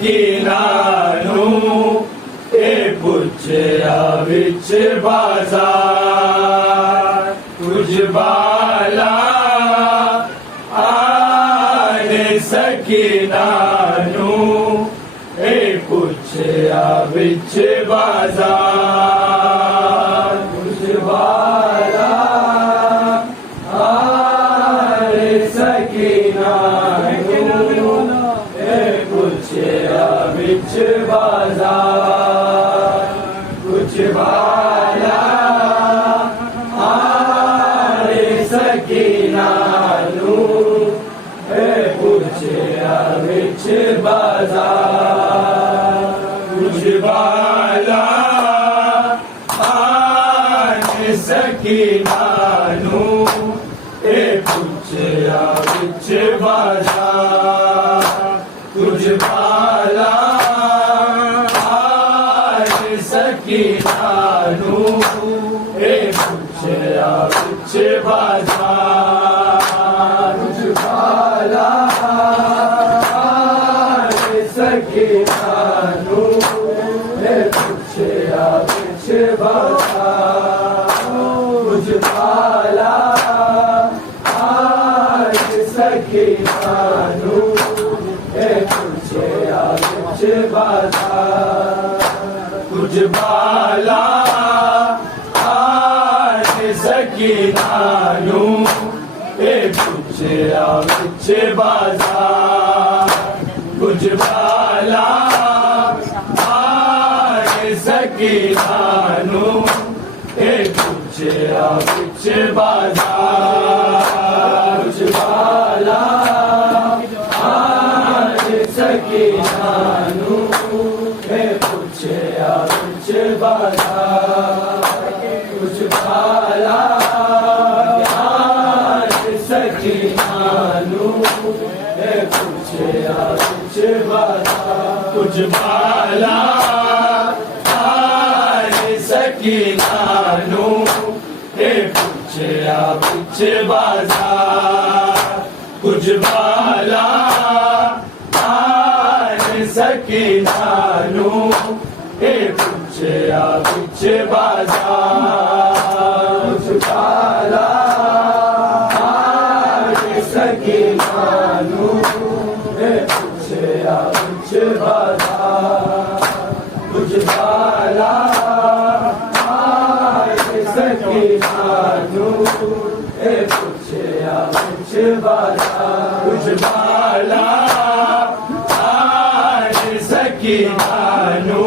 सकीना नू ए पुछया विच बाजार कुछ बाला आने सकीना नू ए पुछया विच बाजार कुछ बाला आने सकीना नू ए पुछया विच बाजार कुछ बाला आने सकीना नू ए पुछया विच बाजार कुछ बाला आने सकीना नू ए पुछया विच बाजार कुछ बाला आने सकीना नू ए पुछया विच बाजार कुछ बाला आने सकीना नू ए पुछया विच बाजार कुछ बाला आने सकीना नू ए पुछया विच बाजार कुछ बाला आने सकीना नू ए पुछया विच बाजार कुछ बाला आने सकीना नू ए पुछया विच बाजार कुछ बाला आने सकीना नू ए पुछया विच बाजार कुछ बाला आने सकीना नू ए पुछया विच बाजार कुछ बाला आने सकीना नू ए पुछया विच बाजार कुछ बाला आने सकीना नू ए पुछया विच बाजार कुछ बाला आने सकीना नू ए पुछया विच बाजार कुछ बाला आने सकीना नू ए पुछया विच बाजार कुछ बाला आने सकीना नू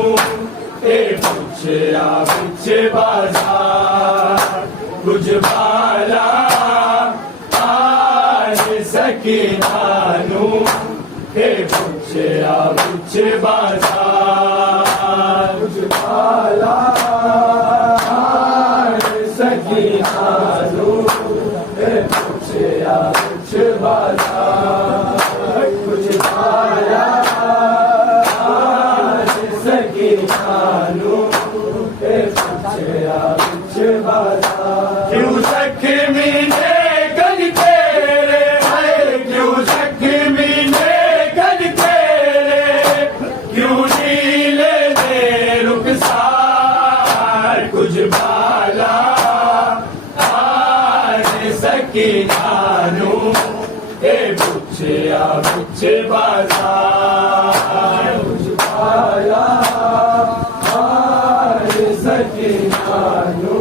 ए पुछया विच बाजार कुछ बाला आने सकीना नू ए पुछया विच बाजार कुछ बाला आने सकीना नू ए पुछया विच बाजार कुछ बाला आने सकीना नू ए पुछया विच बाजार क्यों सखमी ने गज तेरे है क्यों सखमी ने गज तेरे क्यों नीले ने रुखसार कुछ बाला आने सकीना नू ए पुछया विच बाजार कुछ बाला आने सकीना नू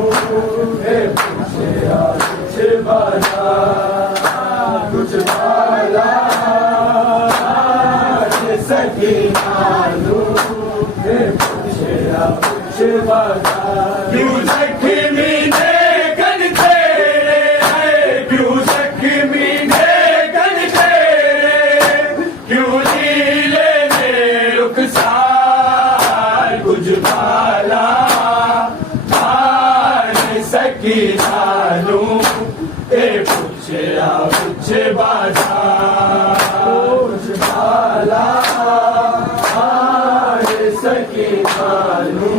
ए पुछया विच बाजार कुछ बाला आने सकीना नू ए पुछया विच बाजार क्यों सखमी ने गज तेरे है क्यों सखमी ने गज तेरे क्यों नीले ने रुखसार कुछ बाला आने सकीना नू ए पुछया विच बाजार कुछ बाला आने सकीना नू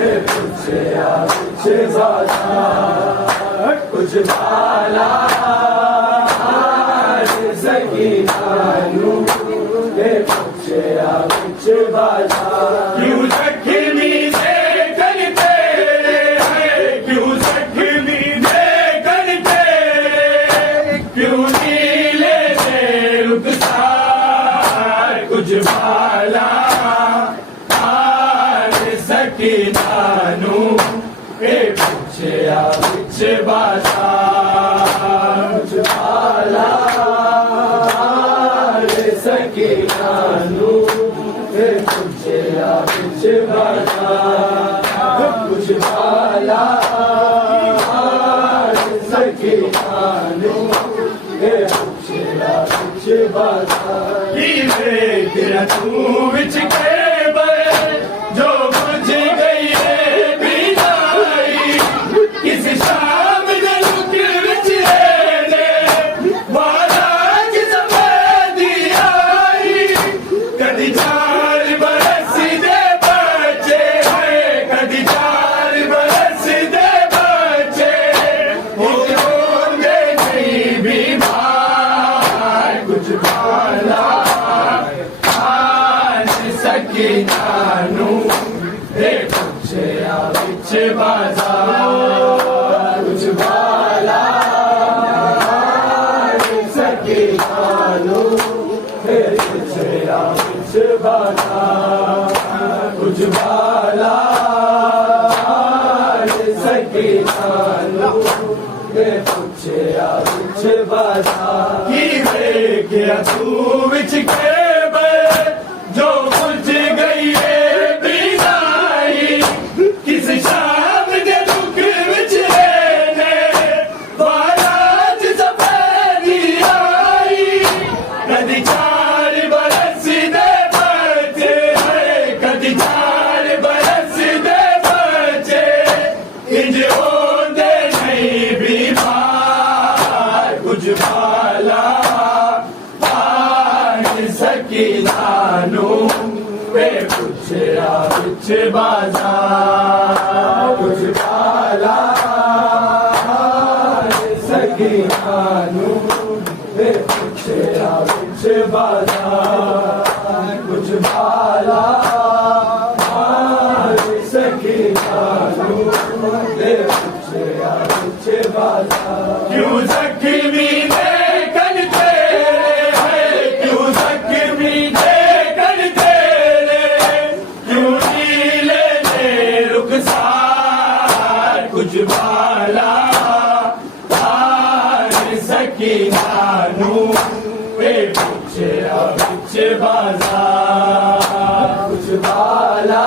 ए पुछया विच बाजार कुछ बाला आने सकीना नू ए पुछया पुछया बिच बाजार क्यों जख्मी देखन तेरे है क्यों जख्मी देखन तेरे क्यों नीले से रुखसार कुछ भाला सकीनानू ए पुछया बिच बाजार कुछ भाला सकीनानू ए पुछया बिच बाजार कुछ भाला सकीनानू ए पुछया बिच बाजार तेरा तू बिच के जो बुझ गई है बीनाई किस शाम दे रुक विच ने वाला किस दी आई कदी 4 बरस दे बचे है कदी 4 बरस दे बचे होंगे नहीं बीमार कुछ भाला सकीनानू ए पुछया बिच बाजार कुछ भाला सकीनानू ए पुछया बिच बाजार कुछ भाला सकीनानू ए पुछया बिच बाजार की वे क्या तू बिच के जो बुझ गई है बीनाई किस शाम दे दुख विच ने बारात सफेदी आई कदी 4 बरस दे बचे कदी 4 बरस दे बचे इंज होंदे नहीं बीमार कुछ भाला सकीनानू वे पुछया बिच बाजार कुछ भाला सकीनानू वे पुछया बिच बाजार कुछ भाला सकीनानू वे पुछया बिच बाजार क्यों जख्मी कुछ भाला सकीनानू ए पुछया बिच बाजार कुछ भाला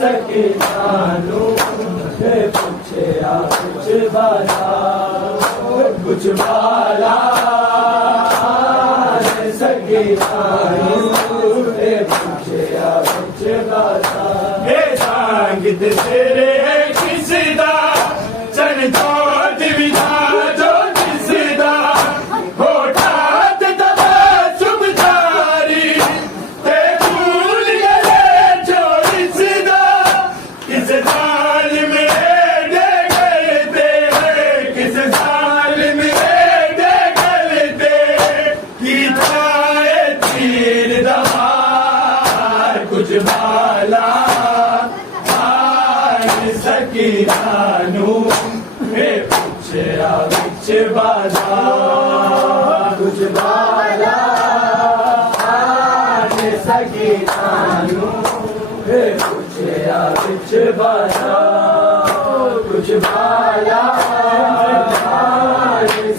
सकीनानू ए पुछया बिच बाजार कुछ भाला सकीनानू ए पुछया बिच बाजार किते तेरे किसदा चन चोट विधा जो किसदा होठा ते तबा चुप तारी ते भूल गए जो इसदा किस साल में दे गलते किस साल में दे गलते की थाए तीर दवार कुछ भाला सकीनानू ए पुछया बिच बाजार कुछ भाला सकीनानू ए पुछया बिच बाजार कुछ भाला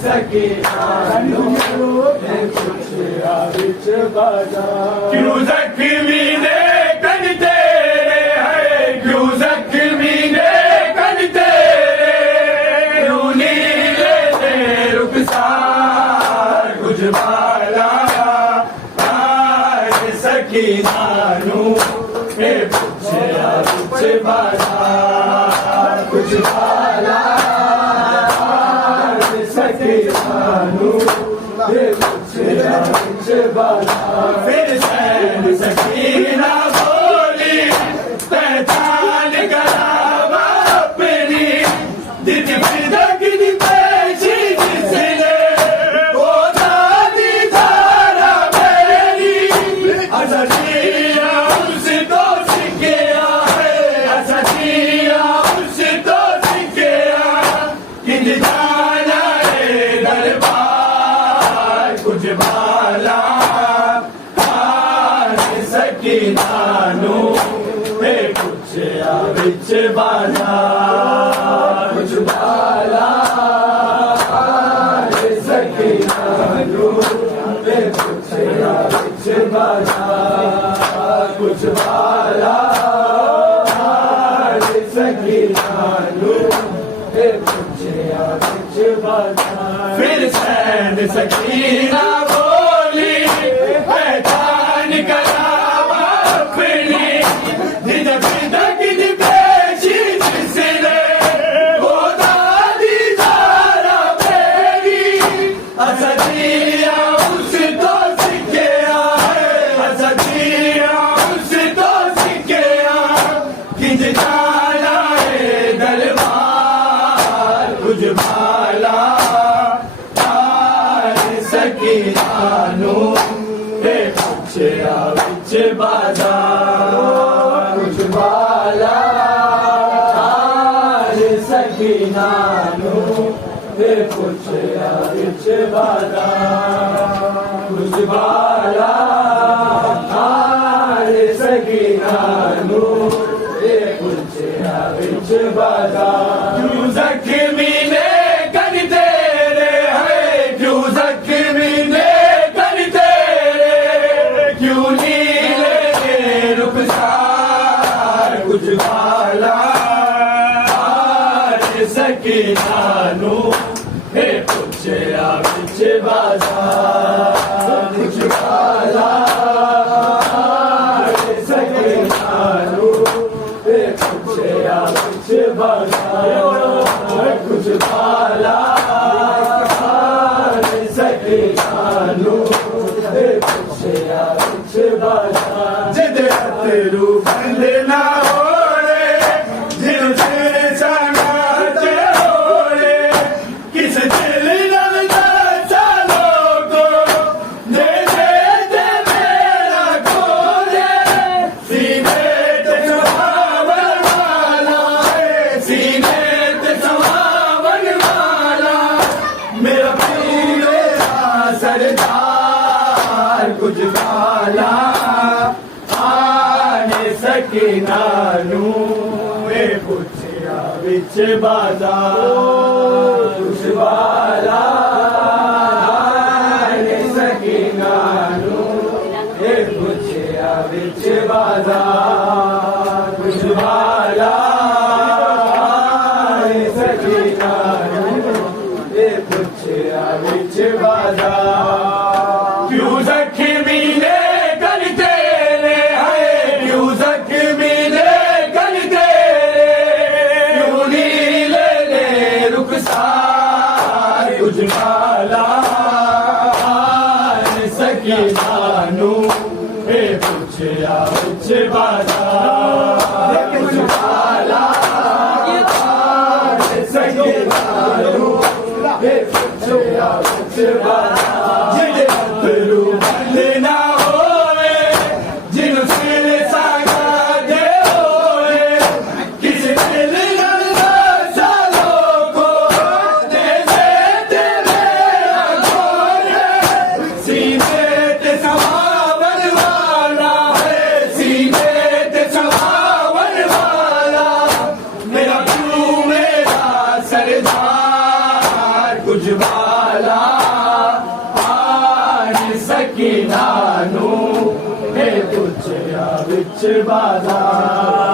सकीनानू ए पुछया बिच बाजार क्यों जख्मी ने कन तेरे है क्यों जख्मी ने कन तेरे क्यों नीले से रुखसार कुछ भाला सकीनानू ए पुछया बिच बाजार कुछ भाला सकीनानू ए पुछया बिच बाजार फिर सैन सकीना बोली पहचान करावा अपनी दिल फिदक दी पेशी जिसने वो दादी धारा मेरे सकीना नू हे पुछया विच बाजार कुछ बाला हे सकीना नू हे पुछया विच बाजार कुछ बाला हे सकीना नू हे पुछया विच बाजार फिर सैन सकीना बोली पहचान करावा अपनी जिद फिदक दी पेशी जिसने वो दादी जारा मेरी असदिया उस तो सीखिया असदिया उस तो सीखिया किंज जाना है दरबार कुछ भाला सकीना नू हे पुछया विच बाजार कुछ बाला सकीना नू हे पुछया विच बाजार कुछ बाला सकीना नू हे पुछया विच बाजार क्यों जख्मी ने कर तेरे है क्यों जख्मी ने कर तेरे क्यों नीले रुखसार कुछ बाला सकीना नू हे पुछया विच बाजार कुछ बाला सकीना नू हे पुछया विच बाजार कुछ बाला सकीना नू हे पुछया विच बाजार जिद अतरू बंद ना होए जिन सिर संगाते होए किस दिल नल चालो को दे दे मेरा खोले सीने ते सवावन वाला सीने ते सवावन वाला मेरा मेरा सरदार कुछ बाला आने सकीना नू हे पुछया विच बाजार कुछ बाला आने सकीना नू हे पुछया विच बाजार कुछ बाला आने सकीना नू हे पुछया विच बाजार क्यों जख्मी ने कर तेरे है क्यों जख्मी ने कर तेरे क्यों नीले रुखसार कुछ बाला सकीना नू हे पुछया विच बाजार कुछ बाला सकीना नू हे पुछया विच बाजार जिद अतरू बंद ना होए जिन सिर संगाते होए किस दिल नल चालो को दे दे मेरा खोले सीने ते सवावन वाला है सीने ते सवावन वाला मेरा क्यों मेरा सरदार कुछ बाला सकीना नू हे पुछया विच बाजार